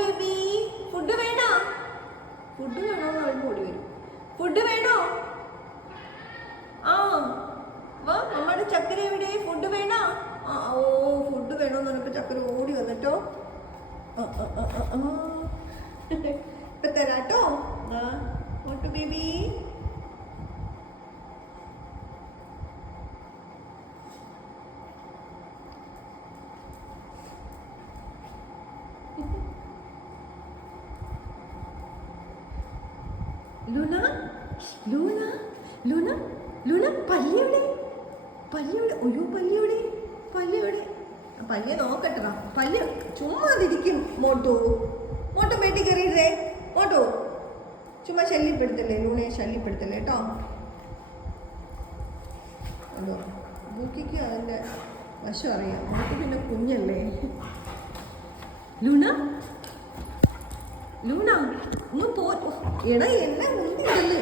Baby food വേണോ? Food വേണോന്ന് പറയുമ്പോൾ ഓടി വരും. ഫുഡ് വേണോ? ആ വാ, നമ്മുടെ ചക്കര എവിടെ? ഫുഡ് വേണോ? ആ ഓ ഫുഡ് വേണോന്ന് പറഞ്ഞപ്പോൾ ചക്കര ഓടി വന്നിട്ടോ. ഇപ്പൊ തരാട്ടോ. മോട്ടു ബേബി ലൂന ലൂന ലൂന ലൂന പല്ലിയുടെ പല്ലിയുടെ ഒയ്യോ പല്ലിയുടെ പല്ലിയുടെ പല്ലിയെ നോക്കട്ടെടാ. പല്ല് ചുമ്മാതിരിക്കും. മോട്ടു മോട്ടു ബേട്ടി കയറിയിട്ടേ. മോട്ടു ചുമ്മാ ശല്യപ്പെടുത്തല്ലേ, ലൂണയെ ശല്യപ്പെടുത്തല്ലേ കേട്ടോ. അതോ ബൂക്കിക്ക് അതിൻ്റെ വശം അറിയാം. മോട്ടു പിന്നെ കുഞ്ഞല്ലേ. ലൂണ ലൂണ ഒന്ന് പോ. എടാ എന്നെ മുന്നിടല്ലേ.